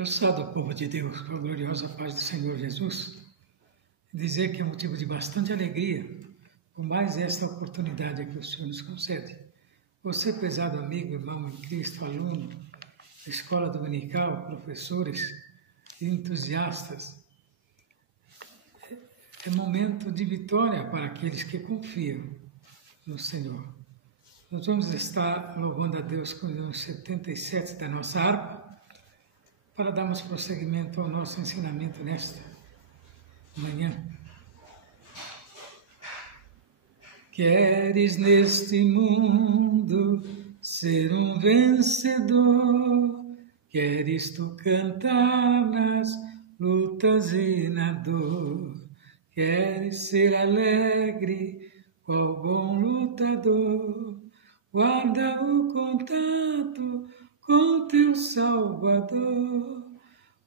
Eu saldo o povo de Deus com a gloriosa paz do Senhor Jesus, dizer que é motivo de bastante alegria, por mais esta oportunidade que o Senhor nos concede. Você, prezado amigo, irmão em Cristo, aluno da escola dominical, professores e entusiastas, é momento de vitória para aqueles que confiam no Senhor. Nós vamos estar louvando a Deus com os 77 da nossa harpa, para darmos prosseguimento ao nosso ensinamento nesta manhã. Queres neste mundo ser um vencedor, queres tu cantar nas lutas e na dor, queres ser alegre, qual bom lutador, guarda o contato com teu Salvador,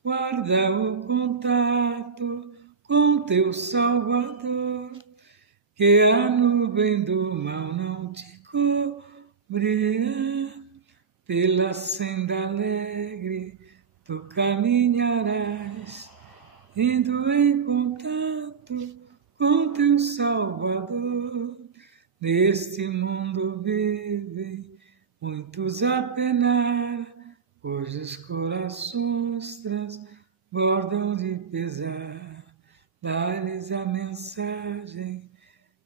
guarda o contato com teu Salvador, que a nuvem do mal não te cobrirá, pela senda alegre tu caminharás, indo em contato com teu Salvador. Neste mundo vivem muitos a penar, cujos corações transbordam de pesar. Dá-lhes a mensagem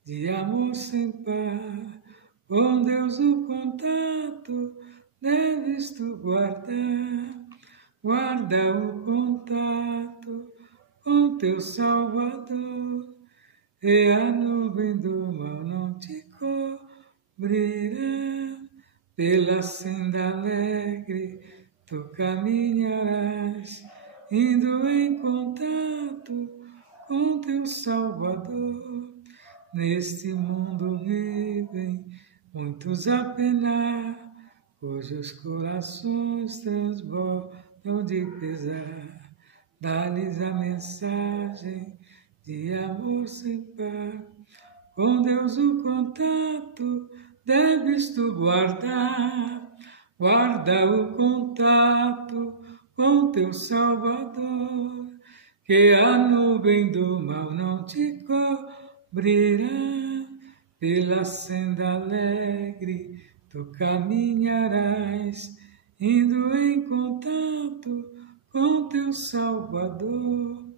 de amor sem par, com Deus o contato deves tu guardar. Guarda o contato com teu Salvador, e a nuvem do mal não te cobrirá. Pela senda alegre tu caminharás, indo em contato com teu Salvador. Neste mundo vivem muitos a penar, cujos corações transbordam de pesar. Dá-lhes a mensagem de amor sem par, com Deus o contato deves tu guardar. Guarda o contato com teu Salvador, que a nuvem do mal não te cobrirá. Pela senda alegre tu caminharás, indo em contato com teu Salvador.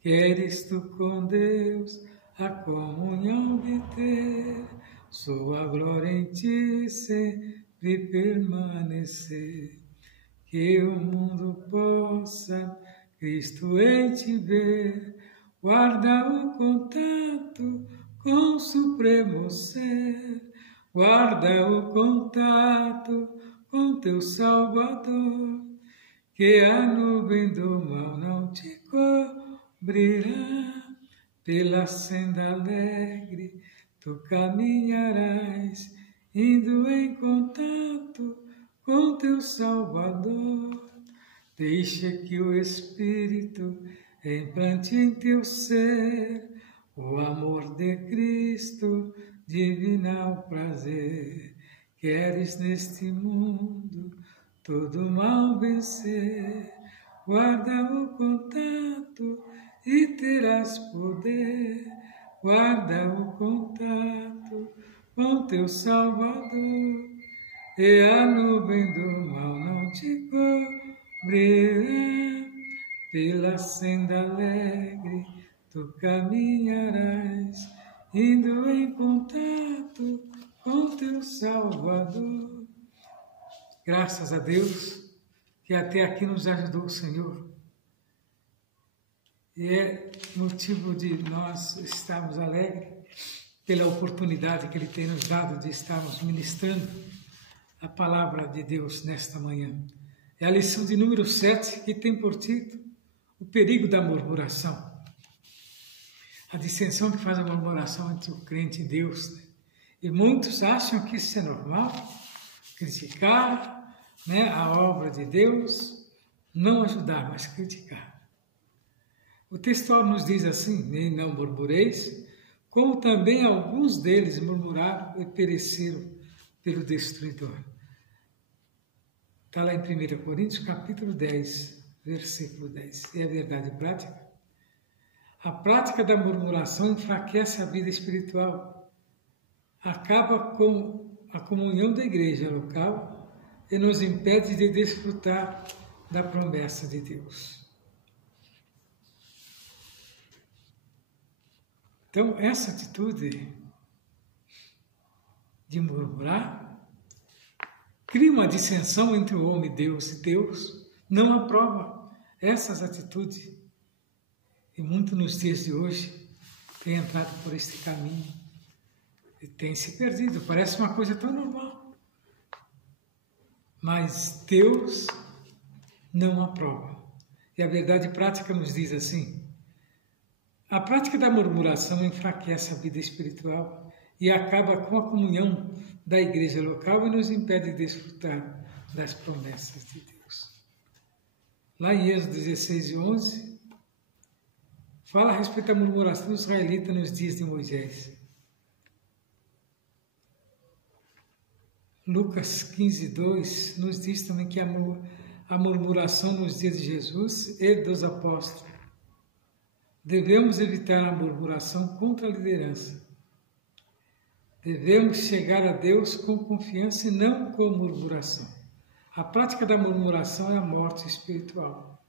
Queres tu com Deus a comunhão de ter, sua glória em ti sempre permanecer, que o mundo possa Cristo em ti ver. Guarda o contato com o supremo ser, guarda o contato com teu Salvador, que a nuvem do mal não te cobrirá. Pela senda alegre tu caminharás, indo em contato com teu Salvador. Deixa que o Espírito implante em teu ser o amor de Cristo, divinal prazer. Queres neste mundo todo mal vencer, guarda o contato e terás poder. Guarda o contato com teu Salvador, e a nuvem do mal não te cobrirá. Pela senda alegre tu caminharás, indo em contato com teu Salvador. Graças a Deus que até aqui nos ajudou o Senhor. E é motivo de nós estarmos alegres pela oportunidade que Ele tem nos dado de estarmos ministrando a palavra de Deus nesta manhã. É a lição de número 7, que tem por título o perigo da murmuração. A dissensão que faz a murmuração entre o crente e Deus, né? E muitos acham que isso é normal, criticar, né, a obra de Deus, não ajudar, mas criticar. O texto nos diz assim: nem não murmureis, como também alguns deles murmuraram e pereceram pelo destruidor. Está lá em 1 Coríntios, capítulo 10, versículo 10. E a verdade prática? A prática da murmuração enfraquece a vida espiritual, acaba com a comunhão da igreja local e nos impede de desfrutar da promessa de Deus. Então, essa atitude de murmurar cria uma dissensão entre o homem e Deus não aprova essas atitudes. E muito nos dias de hoje tem entrado por este caminho e tem se perdido. Parece uma coisa tão normal. Mas Deus não aprova. E a verdade prática nos diz assim: a prática da murmuração enfraquece a vida espiritual e acaba com a comunhão da igreja local e nos impede de desfrutar das promessas de Deus. Lá em Êxodo 16:11, fala a respeito da murmuração dos israelitas nos dias de Moisés. Lucas 15:2 nos diz também que a murmuração nos dias de Jesus e dos apóstolos. Devemos evitar a murmuração contra a liderança. Devemos chegar a Deus com confiança e não com murmuração. A prática da murmuração é a morte espiritual.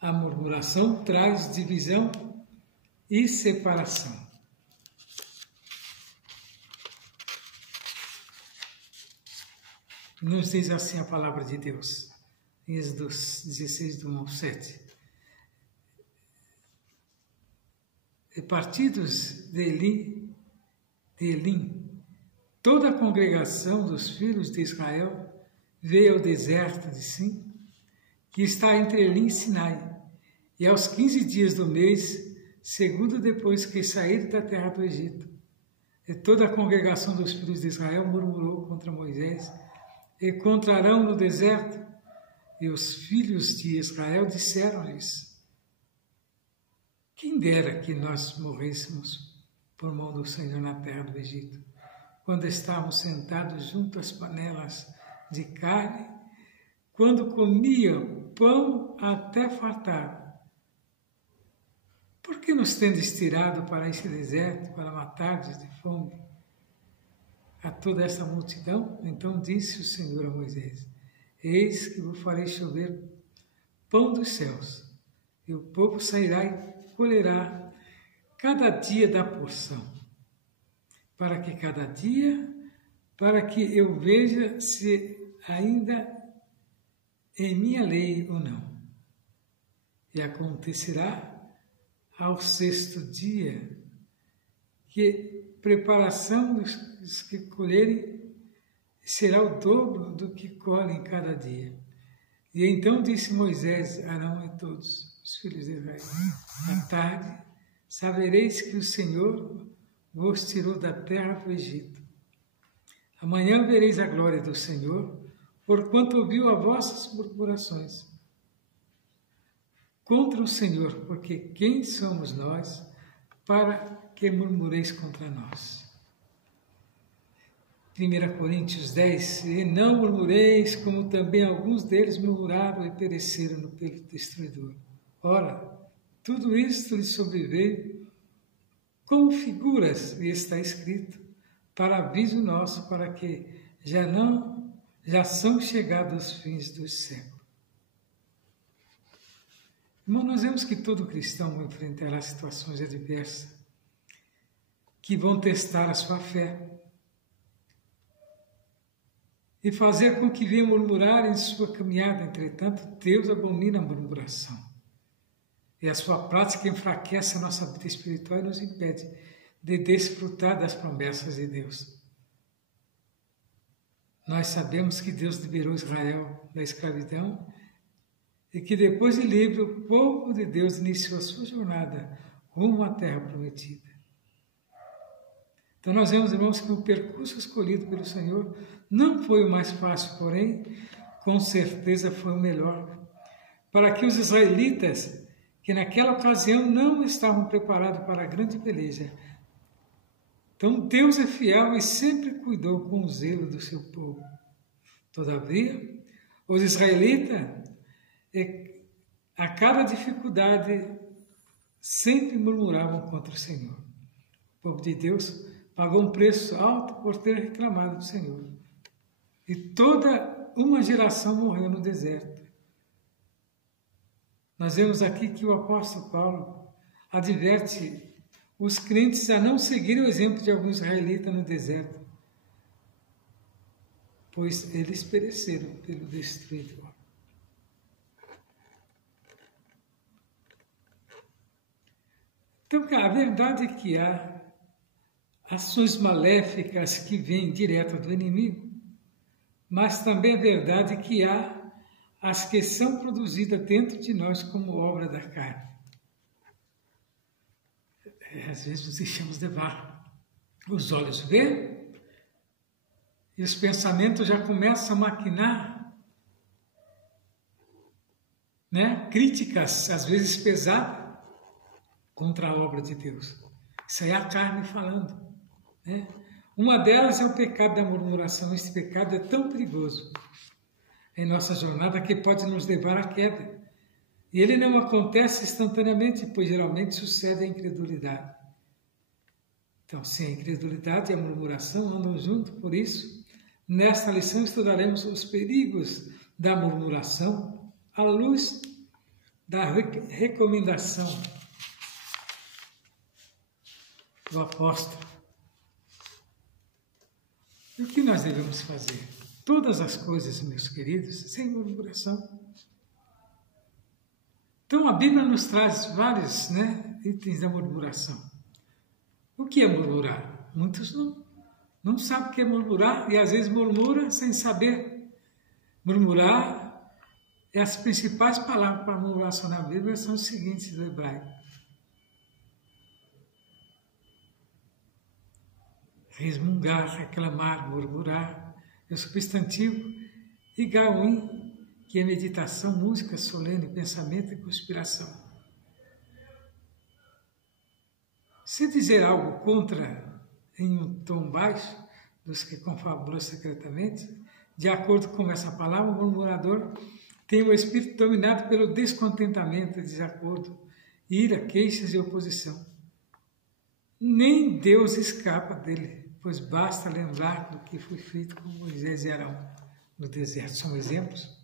A murmuração traz divisão e separação. Nos diz assim a palavra de Deus, em Êxodo 16, do 1 ao 7. E partidos de Elim, toda a congregação dos filhos de Israel veio ao deserto de Sim, que está entre Elim e Sinai, e aos 15 dias do mês, segundo depois que saíram da terra do Egito. E toda a congregação dos filhos de Israel murmurou contra Moisés e contra Arão no deserto. E os filhos de Israel disseram-lhes: quem dera que nós morrêssemos por mão do Senhor na terra do Egito, quando estávamos sentados junto às panelas de carne, quando comiam pão até fartar. Por que nos tendes tirado para esse deserto, para matar-nos de fome a toda essa multidão? Então disse o Senhor a Moisés: eis que vos farei chover pão dos céus, e o povo sairá e colherá cada dia da porção, para que eu veja se ainda em minha lei ou não. E acontecerá ao 6º dia que preparação dos que colherem será o dobro do que colhem cada dia. E então disse Moisés a Arão e todos os filhos de Israel: à tarde sabereis que o Senhor vos tirou da terra do Egito. Amanhã vereis a glória do Senhor, porquanto ouviu as vossas murmurações contra o Senhor, porque quem somos nós para que murmureis contra nós? 1 Coríntios 10, e não murmureis, como também alguns deles murmuraram e pereceram no pelo destruidor. Ora, tudo isto lhes sobreveio como figuras, e está escrito, para aviso nosso, para que já são chegados os fins dos séculos. Irmão, nós vemos que todo cristão enfrentará situações adversas que vão testar a sua fé e fazer com que venha murmurar em sua caminhada. Entretanto, Deus abomina a murmuração. E a sua prática enfraquece a nossa vida espiritual e nos impede de desfrutar das promessas de Deus. Nós sabemos que Deus liberou Israel da escravidão e que depois de livre, o povo de Deus iniciou a sua jornada rumo à terra prometida. Então nós vemos, irmãos, que o percurso escolhido pelo Senhor não foi o mais fácil, porém, com certeza foi o melhor, para que os israelitas, que naquela ocasião não estavam preparados para a grande peleja. Então Deus é fiel e sempre cuidou com zelo do seu povo. Todavia, os israelitas, a cada dificuldade, sempre murmuravam contra o Senhor. O povo de Deus pagou um preço alto por ter reclamado do Senhor. E toda uma geração morreu no deserto. Nós vemos aqui que o apóstolo Paulo adverte os crentes a não seguirem o exemplo de alguns israelitas no deserto, pois eles pereceram pelo destruidor. Então, a verdade é que há ações maléficas que vêm direto do inimigo, mas também é verdade que há as que são produzidas dentro de nós como obra da carne. Às vezes nos deixamos levar. Os olhos veem e os pensamentos já começam a maquinar, né? Críticas, às vezes pesadas, contra a obra de Deus. Isso aí é a carne falando, né? Uma delas é o pecado da murmuração. Esse pecado é tão perigoso em nossa jornada que pode nos levar à queda. E ele não acontece instantaneamente, pois geralmente sucede a incredulidade. Então, se a incredulidade e a murmuração andam juntos, por isso, nesta lição estudaremos os perigos da murmuração à luz da recomendação do apóstolo. E o que nós devemos fazer? Todas as coisas, meus queridos, sem murmuração. Então, a Bíblia nos traz vários, itens da murmuração. O que é murmurar? Muitos não sabem o que é murmurar e às vezes murmura sem saber. Murmurar, as principais palavras para murmuração na Bíblia são as seguintes do hebraico: resmungar, reclamar, murmurar. É o substantivo igauim, que é meditação, música solene, pensamento e conspiração. Se dizer algo contra em um tom baixo dos que confabulam secretamente, de acordo com essa palavra, o murmurador tem o espírito dominado pelo descontentamento, desacordo, ira, queixas e oposição. Nem Deus escapa dele, pois basta lembrar do que foi feito com Moisés e Arão no deserto. São exemplos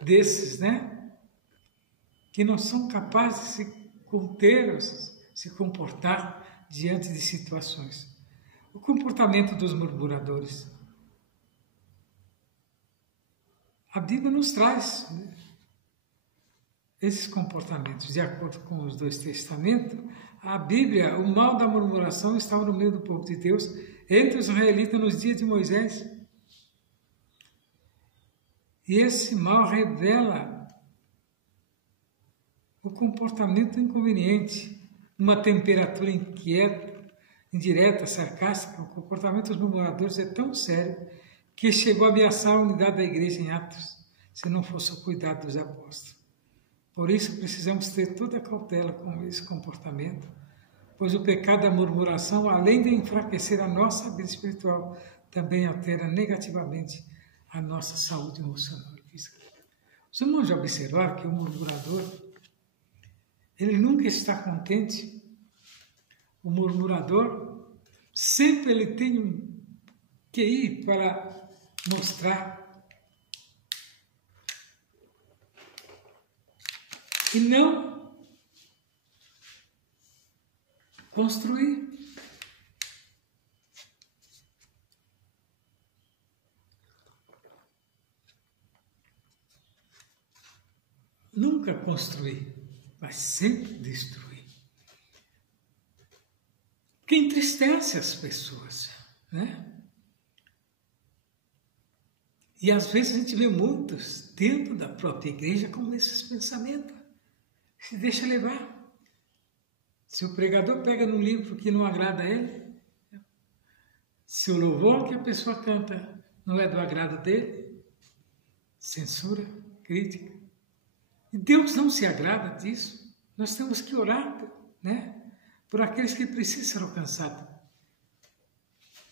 desses, que não são capazes de se conter, se comportar diante de situações. O comportamento dos murmuradores. A Bíblia nos traz esses comportamentos. De acordo com os dois testamentos, a Bíblia, o mal da murmuração estava no meio do povo de Deus, entre os israelitas nos dias de Moisés. E esse mal revela o comportamento inconveniente, uma temperatura inquieta, indireta, sarcástica. O comportamento dos murmuradores é tão sério que chegou a ameaçar a unidade da igreja em Atos, se não fosse o cuidado dos apóstolos. Por isso precisamos ter toda a cautela com esse comportamento, pois o pecado da murmuração, além de enfraquecer a nossa vida espiritual, também altera negativamente a nossa saúde emocional e física. Os irmãos já observaram que o murmurador, ele nunca está contente. O murmurador, sempre ele tem um QI para mostrar e não construir. Nunca construir, mas sempre destruir. Que entristece as pessoas, E às vezes a gente vê muitos dentro da própria igreja com esses pensamentos. Se deixa levar. Se o pregador pega num livro que não agrada a ele, se o louvor que a pessoa canta não é do agrado dele, censura, crítica. E Deus não se agrada disso. Nós temos que orar, por aqueles que precisam ser alcançados.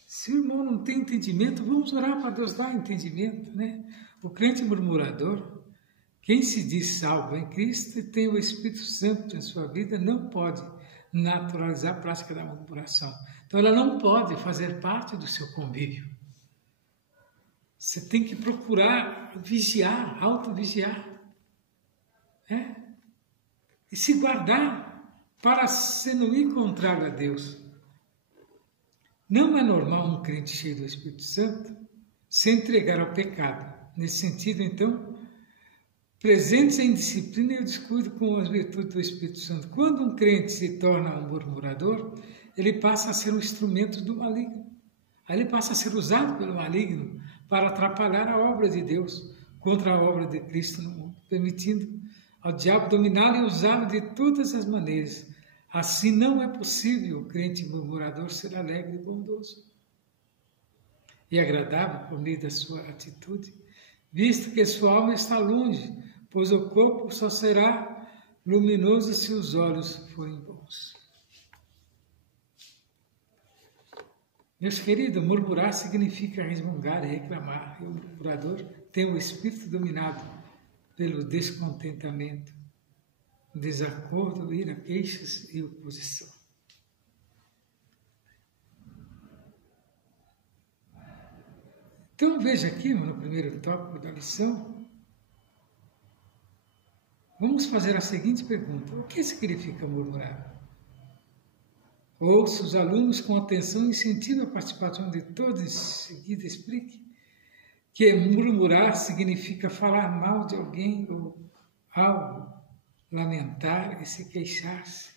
Se o irmão não tem entendimento, vamos orar para Deus dar entendimento, O crente murmurador Quem se diz salvo em Cristo e tem o Espírito Santo em sua vida não pode naturalizar a prática da murmuração. Então ela não pode fazer parte do seu convívio. Você tem que procurar vigiar, autovigiar, e se guardar para se não ir contrário a Deus. Não é normal um crente cheio do Espírito Santo se entregar ao pecado. Nesse sentido, então, presentes em disciplina e o descuido com as virtudes do Espírito Santo. Quando um crente se torna um murmurador, ele passa a ser um instrumento do maligno. Aí ele passa a ser usado pelo maligno para atrapalhar a obra de Deus contra a obra de Cristo no mundo, permitindo ao diabo dominá-lo e usá-lo de todas as maneiras. Assim não é possível o crente murmurador ser alegre e bondoso e agradável por meio da sua atitude, visto que sua alma está longe, pois o corpo só será luminoso se os olhos forem bons. Meus queridos, murmurar significa resmungar e reclamar, e o murmurador tem o espírito dominado pelo descontentamento, desacordo, ira, queixas e oposição. Então veja aqui no primeiro tópico da lição, vamos fazer a seguinte pergunta: o que significa murmurar? Ouça os alunos com atenção e incentivo a participação de todos. Em seguida, explique que murmurar significa falar mal de alguém ou algo, lamentar e se queixar-se.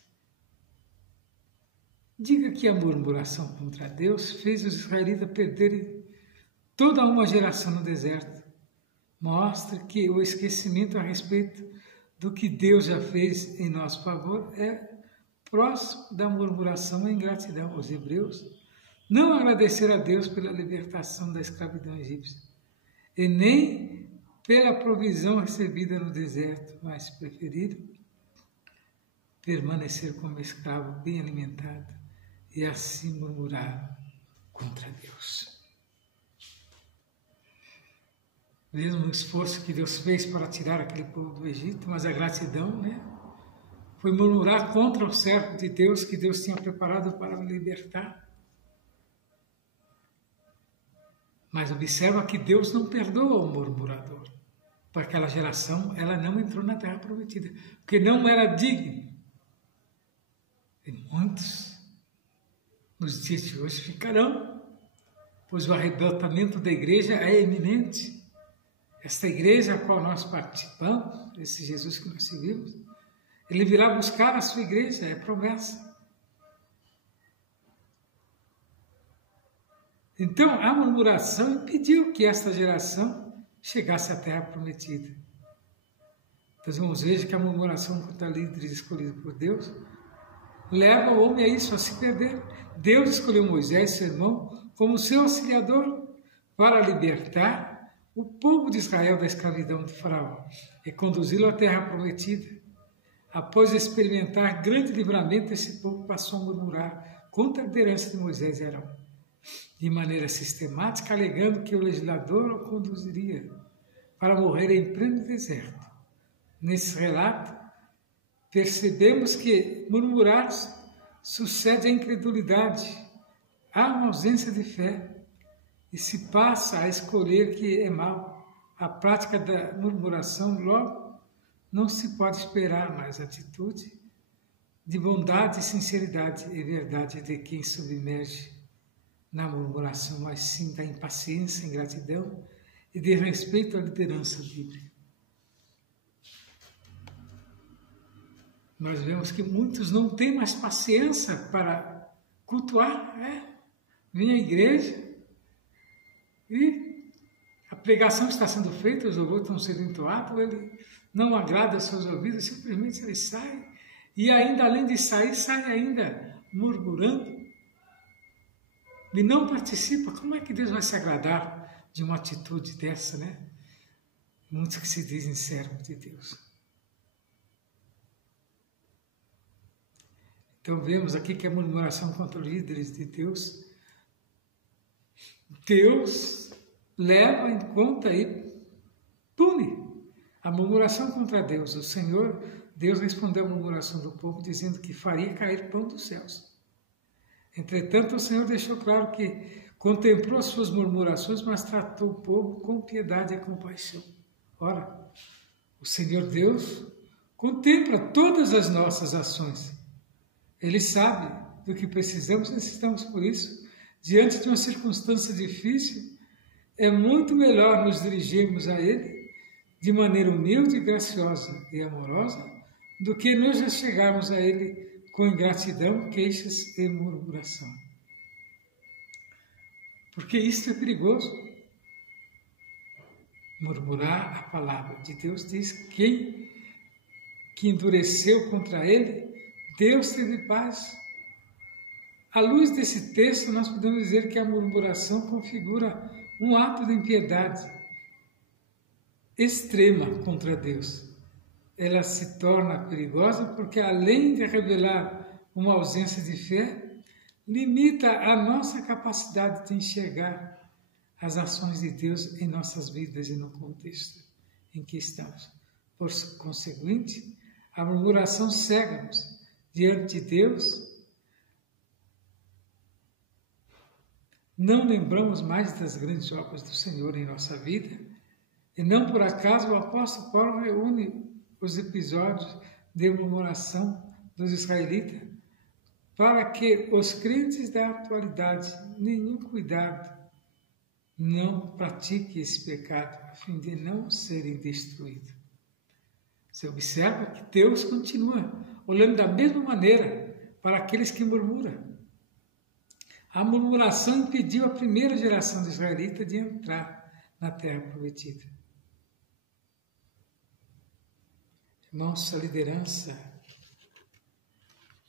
Diga que a murmuração contra Deus fez os israelitas perderem toda uma geração no deserto. Mostra que o esquecimento a respeito do que Deus já fez em nosso favor é próximo da murmuração e ingratidão aos hebreus. Não agradecer a Deus pela libertação da escravidão egípcia e nem pela provisão recebida no deserto, mas preferiram permanecer como escravo bem alimentado e assim murmuraram contra Deus. Mesmo o esforço que Deus fez para tirar aquele povo do Egito, mas a gratidão, foi murmurar contra o servo de Deus que Deus tinha preparado para o libertar. Mas observa que Deus não perdoa o murmurador. Para aquela geração, ela não entrou na terra prometida, porque não era digno. E muitos, nos dias de hoje, ficarão, pois o arrebatamento da igreja é iminente. Esta igreja a qual nós participamos, esse Jesus que nós seguimos, ele virá buscar a sua igreja, é promessa. Então, a murmuração impediu que esta geração chegasse à terra prometida. Então, vamos ver que a murmuração contra líderes escolhidos por Deus leva o homem a isso, a se perder. Deus escolheu Moisés, seu irmão, como seu auxiliador para libertar o povo de Israel da escravidão de Faraó e conduzi-lo à terra prometida. Após experimentar grande livramento, esse povo passou a murmurar contra a liderança de Moisés e Arão, de maneira sistemática, alegando que o legislador o conduziria para morrer em pleno deserto. Nesse relato, percebemos que murmurar sucede à incredulidade, há uma ausência de fé, e se passa a escolher que é mal. A prática da murmuração, logo, não se pode esperar mais atitude de bondade, sinceridade e verdade de quem submerge na murmuração, mas sim da impaciência, ingratidão e de respeito à liderança bíblica. Nós vemos que muitos não têm mais paciência para cultuar, vem à igreja e a pregação está sendo feita, os louvores estão sendo entoados, ele não agrada aos seus ouvidos, simplesmente ele sai, e ainda além de sair, sai ainda murmurando, e não participa. Como é que Deus vai se agradar de uma atitude dessa, Muitos que se dizem servos de Deus. Então vemos aqui que a murmuração contra os líderes de Deus, Deus leva em conta e pune, A murmuração contra Deus. O Senhor, Deus respondeu à murmuração do povo, dizendo que faria cair pão dos céus. Entretanto, o Senhor deixou claro que contemplou as suas murmurações, mas tratou o povo com piedade e compaixão. Ora, o Senhor Deus contempla todas as nossas ações. Ele sabe do que precisamos e necessitamos. Por isso, diante de uma circunstância difícil, é muito melhor nos dirigirmos a Ele de maneira humilde, graciosa e amorosa, do que nos chegarmos a Ele com ingratidão, queixas e murmuração. Porque isso é perigoso. Murmurar a palavra de Deus diz que endureceu contra ele, Deus teve paz. À luz desse texto, nós podemos dizer que a murmuração configura um ato de impiedade extrema contra Deus. Ela se torna perigosa porque, além de revelar uma ausência de fé, limita a nossa capacidade de enxergar as ações de Deus em nossas vidas e no contexto em que estamos. Por conseguinte, a murmuração cega-nos diante de Deus. Não lembramos mais das grandes obras do Senhor em nossa vida, e não por acaso o apóstolo Paulo reúne os episódios de murmuração dos israelitas para que os crentes da atualidade nenhum cuidado não pratiquem esse pecado, a fim de não serem destruídos. Você observa que Deus continua olhando da mesma maneira para aqueles que murmuram. A murmuração impediu a primeira geração de israelitas de entrar na terra prometida. Nossa liderança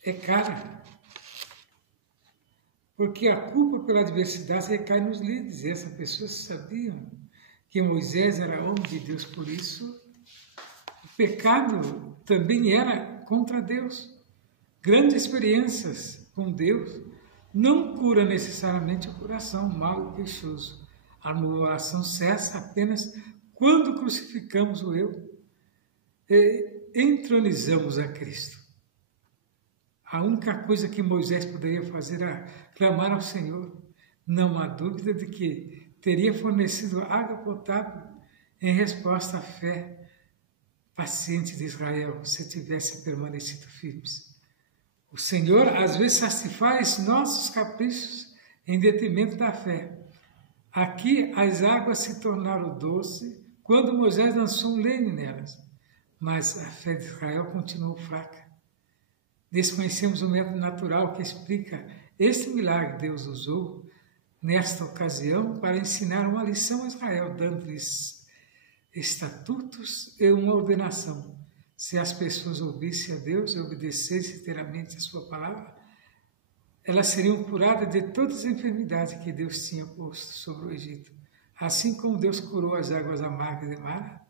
é cara, porque a culpa pela adversidade recai nos líderes. E essas pessoas sabiam que Moisés era homem de Deus, por isso o pecado também era contra Deus. Grandes experiências com Deus não cura necessariamente o coração mau e queixoso. A murmuração cessa apenas quando crucificamos o eu e entronizamos a Cristo. A única coisa que Moisés poderia fazer era clamar ao Senhor. Não há dúvida de que teria fornecido água potável em resposta à fé paciente de Israel, se tivesse permanecido firmes. O Senhor às vezes satisfaz nossos caprichos em detrimento da fé. Aqui as águas se tornaram doces quando Moisés lançou um lenho nelas, mas a fé de Israel continuou fraca. Desconhecemos o método natural que explica este milagre. Deus usou nesta ocasião para ensinar uma lição a Israel, dando-lhes estatutos e uma ordenação. Se as pessoas ouvissem a Deus e obedecessem inteiramente a sua palavra, elas seriam curadas de todas as enfermidades que Deus tinha posto sobre o Egito. Assim como Deus curou as águas amargas de Mara,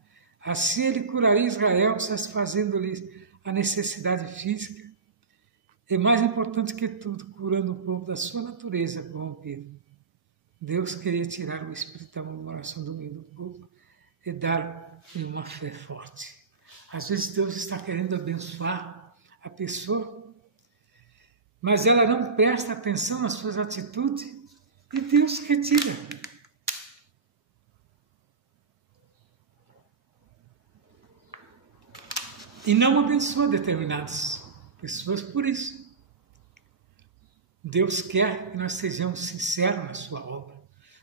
assim Ele curaria Israel, satisfazendo-lhes a necessidade física e, mais importante que tudo, curando o povo da sua natureza corrompida. Deus queria tirar o espírito da murmuração do meio do povo e dar-lhe uma fé forte. Às vezes Deus está querendo abençoar a pessoa, mas ela não presta atenção nas suas atitudes e Deus retira. E não abençoa determinadas pessoas por isso. Deus quer que nós sejamos sinceros na sua obra.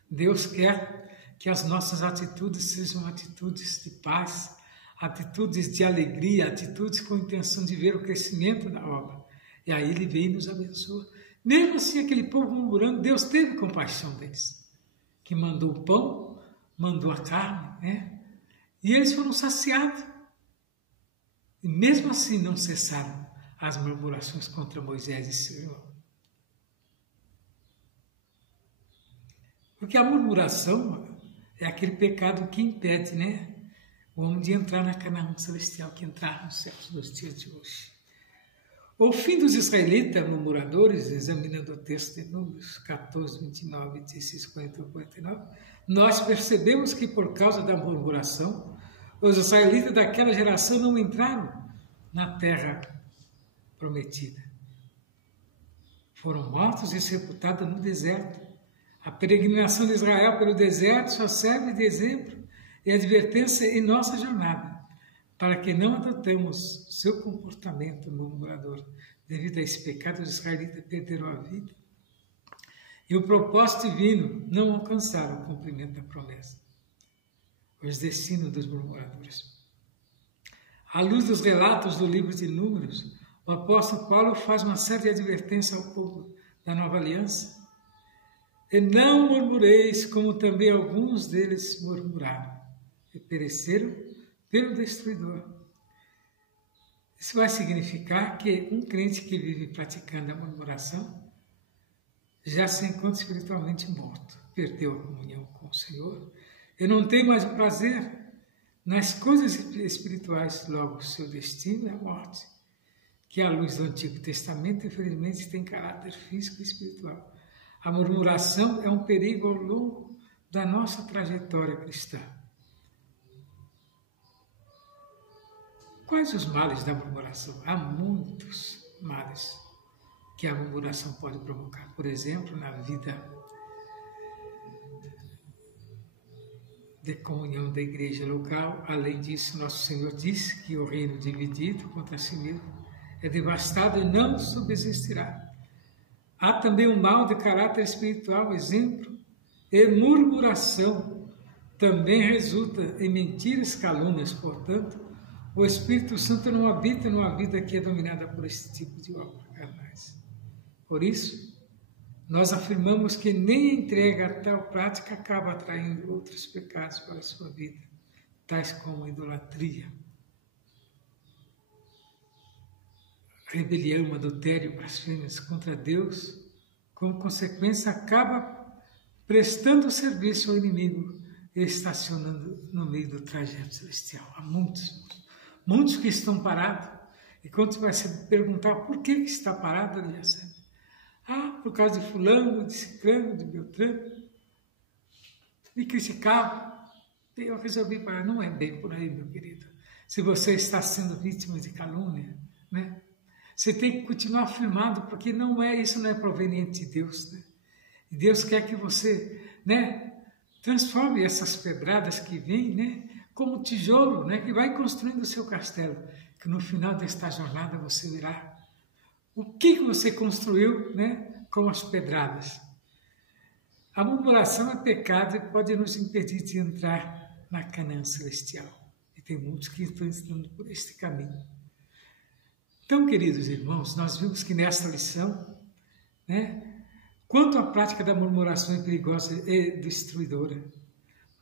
Deus quer que as nossas atitudes sejam atitudes de paz, atitudes de alegria, atitudes com a intenção de ver o crescimento da obra. E aí Ele vem e nos abençoa. Mesmo assim, aquele povo murmurando, Deus teve compaixão deles, que mandou o pão, mandou a carne, né? E eles foram saciados. E mesmo assim não cessaram as murmurações contra Moisés e seu irmão. Porque a murmuração é aquele pecado que impede, né, o homem de entrar na Canaã celestial, que entrar nos céus dos dias de hoje. O fim dos israelitas murmuradores, examinando o texto de Números 14, 29 e 16, 40 e 49, nós percebemos que por causa da murmuração, Os israelitas daquela geração não entraram na terra prometida. Foram mortos e sepultados no deserto. A peregrinação de Israel pelo deserto só serve de exemplo e advertência em nossa jornada, para que não adotemos seu comportamento murmurador. Devido a esse pecado, os israelitas perderam a vida e o propósito divino, não alcançaram o cumprimento da promessa. Os destinos dos murmuradores. À luz dos relatos do livro de Números, o apóstolo Paulo faz uma série de advertências ao povo da nova aliança. E não murmureis, como também alguns deles murmuraram, e pereceram pelo destruidor. Isso vai significar que um crente que vive praticando a murmuração já se encontra espiritualmente morto, perdeu a comunhão com o Senhor, e não tem mais prazer nas coisas espirituais, logo seu destino é a morte, que à luz do Antigo Testamento, infelizmente, tem caráter físico e espiritual. A murmuração é um perigo ao longo da nossa trajetória cristã. Quais os males da murmuração? Há muitos males que a murmuração pode provocar. Por exemplo, na vida de comunhão da igreja local. Além disso, nosso Senhor disse que o reino dividido contra si mesmo é devastado e não subsistirá. Há também um mal de caráter espiritual, exemplo, e murmuração também resulta em mentiras, calúnias. Portanto, o Espírito Santo não habita numa vida que é dominada por esse tipo de obras carnais. Por isso, nós afirmamos que nem a entrega a tal prática acaba atraindo outros pecados para a sua vida, tais como a idolatria, rebelião, adultério, blasfêmias contra Deus. Como consequência, acaba prestando serviço ao inimigo e estacionando no meio do trajeto celestial. Há muitos que estão parados, e quando você vai se perguntar por que está parado, ele já sabe. Por causa de fulano, de ciclano, de beltrano, me criticava, eu resolvi parar. Não é bem por aí, meu querido. Se você está sendo vítima de calúnia, né? Você tem que continuar firmado, porque isso não é proveniente de Deus, né? E Deus quer que você, né, transforme essas pedradas que vêm, né, como tijolo, né, que vai construindo o seu castelo, que no final desta jornada você verá o que você construiu, né, com as pedradas. A murmuração é pecado e pode nos impedir de entrar na Canaã celestial. E tem muitos que estão ensinando por este caminho. Então, queridos irmãos, nós vimos que nesta lição, né, quanto a prática da murmuração é perigosa e destruidora,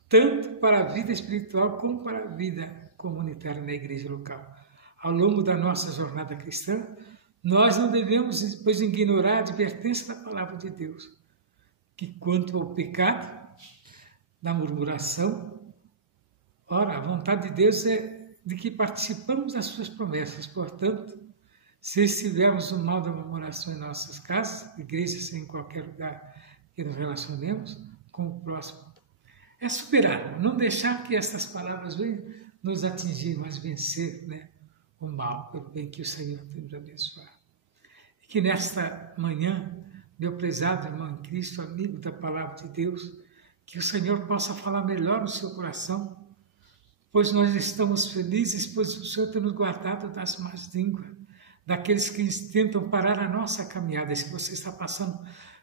tanto para a vida espiritual como para a vida comunitária na igreja local. Ao longo da nossa jornada cristã, nós não devemos, pois, ignorar a advertência da palavra de Deus, que quanto ao pecado da murmuração, ora, a vontade de Deus é de que participamos das suas promessas. Portanto, se estivermos no mal da murmuração em nossas casas, igrejas, em qualquer lugar que nos relacionemos com o próximo, é superar, não deixar que essas palavras venham nos atingir, mas vencer, né, o mal, pelo bem que o Senhor tem nos abençoar. E que nesta manhã, meu prezado irmão em Cristo, amigo da palavra de Deus, que o Senhor possa falar melhor no seu coração, pois nós estamos felizes, pois o Senhor tem nos guardado das más línguas, daqueles que tentam parar a nossa caminhada. E se você está passando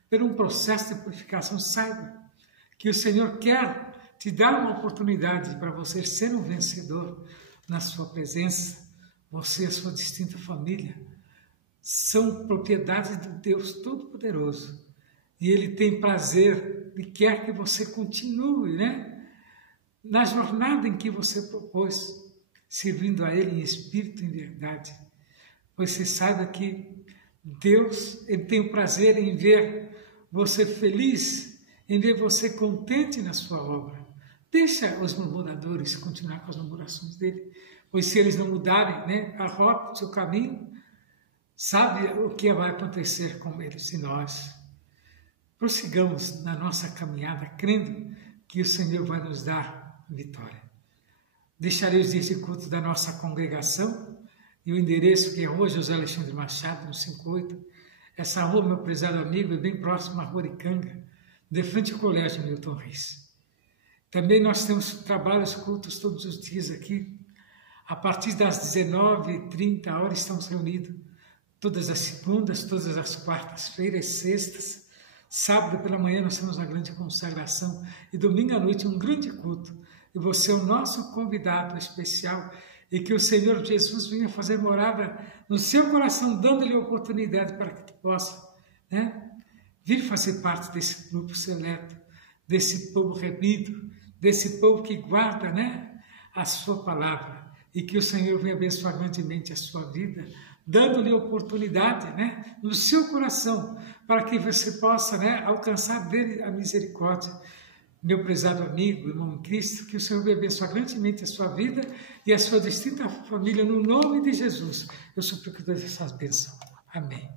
por um processo de purificação, saiba que o Senhor quer te dar uma oportunidade para você ser um vencedor na sua presença. Você e a sua distinta família são propriedades de Deus Todo-Poderoso. E Ele tem prazer e quer que você continue, né, na jornada em que você propôs, servindo a Ele em espírito e em verdade. Pois você saiba que Deus, Ele tem o prazer em ver você feliz, em ver você contente na sua obra. Deixa os murmuradores continuar com as murmurações dele, pois se eles não mudarem, né, a rota do seu caminho, sabe o que vai acontecer com eles e nós. Prossigamos na nossa caminhada, crendo que o Senhor vai nos dar vitória. Deixarei os dias de culto da nossa congregação e o endereço que é Rua José Alexandre Machado, no 58. Essa rua, meu prezado amigo, é bem próxima à Rua Aricanga, de frente ao Colégio Milton Reis. Também nós temos trabalhos, cultos todos os dias aqui. A partir das 19h30 estamos reunidos todas as segundas, todas as quartas-feiras, sextas. Sábado pela manhã nós temos uma grande consagração e domingo à noite um grande culto. E você é o nosso convidado especial e que o Senhor Jesus venha fazer morada no seu coração, dando-lhe a oportunidade para que tu possa, vir fazer parte desse grupo seleto, desse povo remido, desse povo que guarda, a sua palavra. E que o Senhor venha abençoar grandemente a sua vida, dando-lhe oportunidade, no seu coração, para que você possa, alcançar dele a misericórdia. Meu prezado amigo, irmão em Cristo, que o Senhor venha abençoar grandemente a sua vida e a sua distinta família, no nome de Jesus. Eu suplico todas essas bênçãos. Amém.